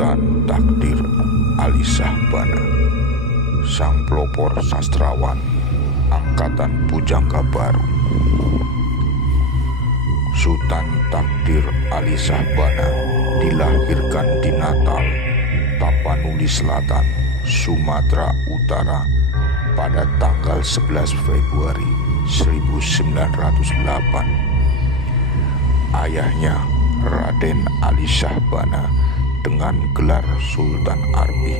Sultan Takdir Ali Shahbana, sang pelopor sastrawan angkatan Pujangga Baru. Sultan Takdir Ali Shahbana dilahirkan di Natal, Tapanuli Selatan, Sumatera Utara pada tanggal 11 Februari 1908. Ayahnya Raden Ali Shahbana dengan gelar Sultan Arbi,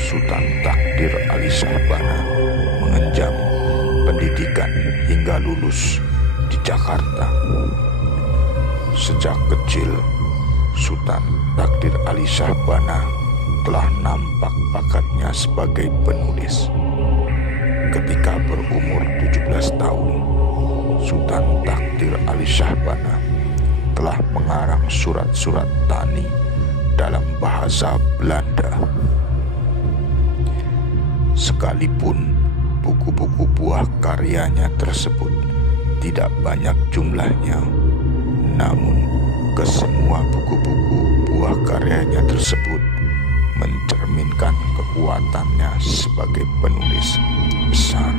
Sultan Takdir Ali Shahbana mengenyam pendidikan hingga lulus di Jakarta. Sejak kecil, Sultan Takdir Ali Shahbana telah nampak bakatnya sebagai penulis. Ketika berumur 17 tahun, Sultan Takdir Ali Shahbana telah mengarang surat-surat tani dalam bahasa Belanda. Sekalipun buku-buku buah karyanya tersebut tidak banyak jumlahnya, namun kesemua buku-buku buah karyanya tersebut mencerminkan kekuatannya sebagai penulis besar.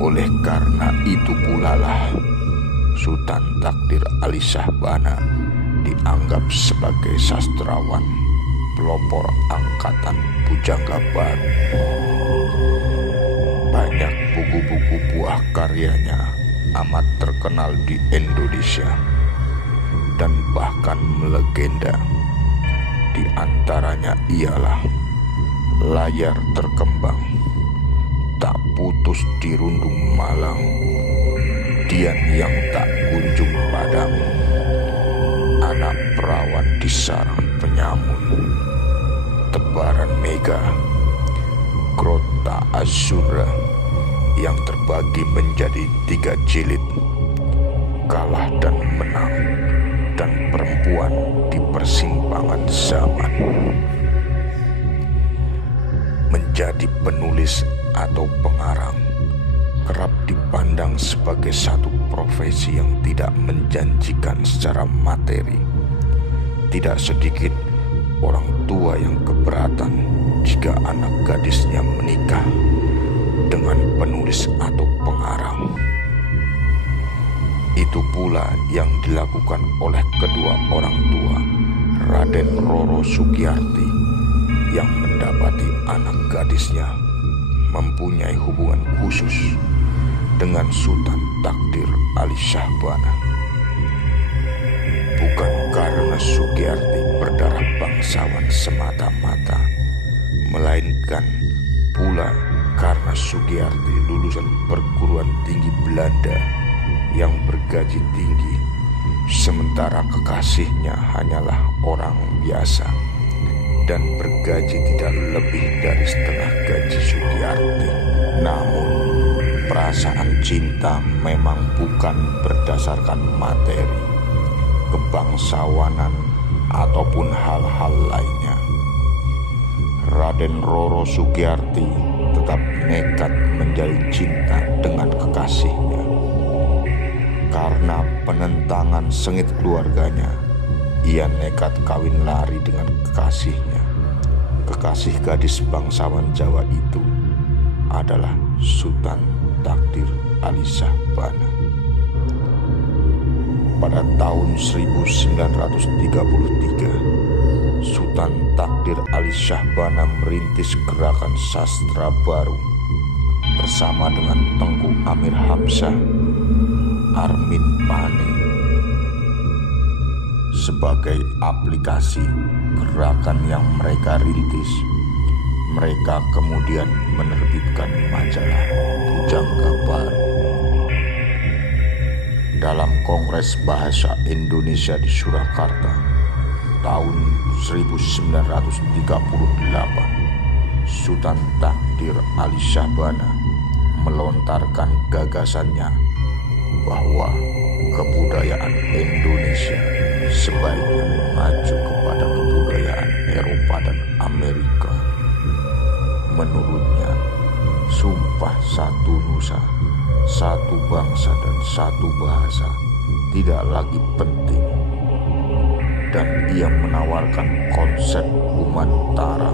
Oleh karena itu pula lah Sultan Takdir Ali Shahbana dianggap sebagai sastrawan pelopor angkatan Pujangga Baru. Banyak buku-buku buah karyanya amat terkenal di Indonesia dan bahkan melegenda. Di antaranya ialah Layar Terkembang, Tak Putus di Rundung Malang, Dian Yang Tak Kunjung Padam, Anak Perawan di Sarang Penyamun, Tebaran Mega, Grota Azura yang terbagi menjadi 3 jilid, Kalah dan Menang, dan Perempuan di Persimpangan Zaman. Menjadi penulis atau pengarang kerap dipandang sebagai satu profesi yang tidak menjanjikan secara materi. Tidak sedikit orang tua yang keberatan jika anak gadisnya menikah dengan penulis atau pengarang. Itu pula yang dilakukan oleh kedua orang tua Raden Roro Sugiyarti yang mendapati anak gadisnya mempunyai hubungan khusus dengan Sultan Takdir Ali Shahbana. Bukan karena Sugiyarti berdarah bangsawan semata-mata, melainkan pula karena Sugiyarti lulusan perguruan tinggi Belanda yang bergaji tinggi, sementara kekasihnya hanyalah orang biasa dan bergaji tidak lebih dari setengah gaji Sugiyarti. Namun, perasaan cinta memang bukan berdasarkan materi, kebangsawanan, ataupun hal-hal lainnya. Raden Roro Sugiyarti tetap nekat menjalin cinta dengan kekasihnya. Karena penentangan sengit keluarganya, ia nekat kawin lari dengan kekasihnya. Kekasih gadis bangsawan Jawa itu adalah Sultan Takdir Ali Shahbana. Pada tahun 1933, Sultan Takdir Ali Shahbana merintis gerakan sastra baru bersama dengan Tengku Amir Hamzah, Armin Pani. Sebagai aplikasi gerakan yang mereka rintis, mereka kemudian menerbitkan majalah Pujangga Baru. Dalam Kongres Bahasa Indonesia di Surakarta tahun 1938, Sultan Takdir Ali Shahbana melontarkan gagasannya bahwa kebudayaan Indonesia sebaiknya mengacu kepada kebudayaan Eropa dan Amerika. Menurutnya, sumpah satu nusa, satu bangsa dan satu bahasa tidak lagi penting. dan ia menawarkan konsep Bumantara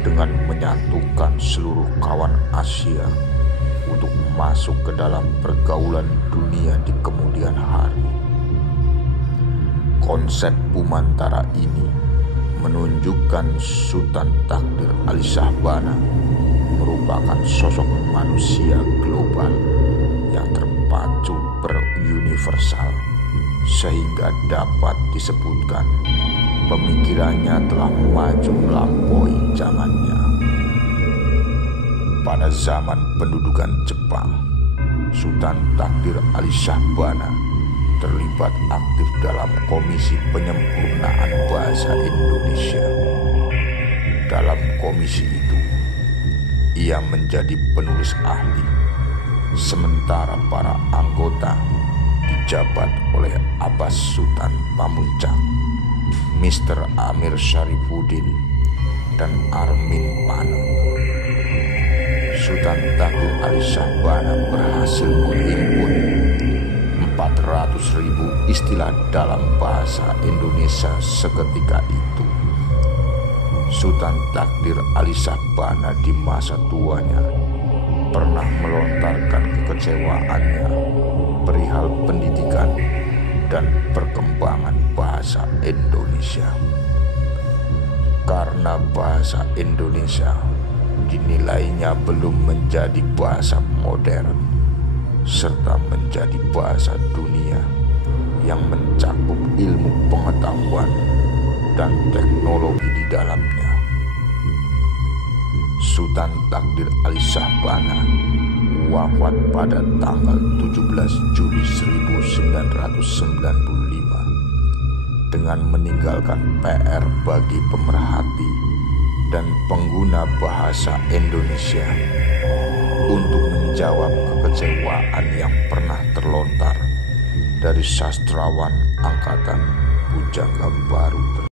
dengan menyatukan seluruh kawan Asia untuk masuk ke dalam pergaulan dunia di kemudian hari. Konsep Bumantara ini menunjukkan Sultan Takdir Ali Shahbana merupakan sosok manusia global yang terpacu beruniversal, sehingga dapat disebutkan pemikirannya telah maju melampaui zamannya. Pada zaman pendudukan Jepang, Sultan Takdir Ali Shahbana terlibat aktif dalam Komisi Penyempurnaan Bahasa Indonesia. Dalam komisi itu, ia menjadi penulis ahli, sementara para anggota dijabat oleh Abbas Sutan Pamuntjak, Mr. Amir Syarifuddin, dan Armin Pane. Sultan Takdir Ali Shahbana berhasil menghimpun 400.000 istilah dalam bahasa Indonesia seketika itu. Sultan Takdir Ali Shahbana di masa tuanya pernah melontarkan kekecewaannya perihal pendidikan dan perkembangan bahasa Indonesia. Karena bahasa Indonesia dinilainya belum menjadi bahasa modern serta menjadi bahasa dunia yang mencakup ilmu pengetahuan dan teknologi di dalamnya. Sultan Takdir Ali Shahbana wafat pada tanggal 17 Juli 1995 dengan meninggalkan PR bagi pemerhati dan pengguna bahasa Indonesia untuk menjawab kekecewaan yang pernah terlontar dari sastrawan angkatan Pujangga Baru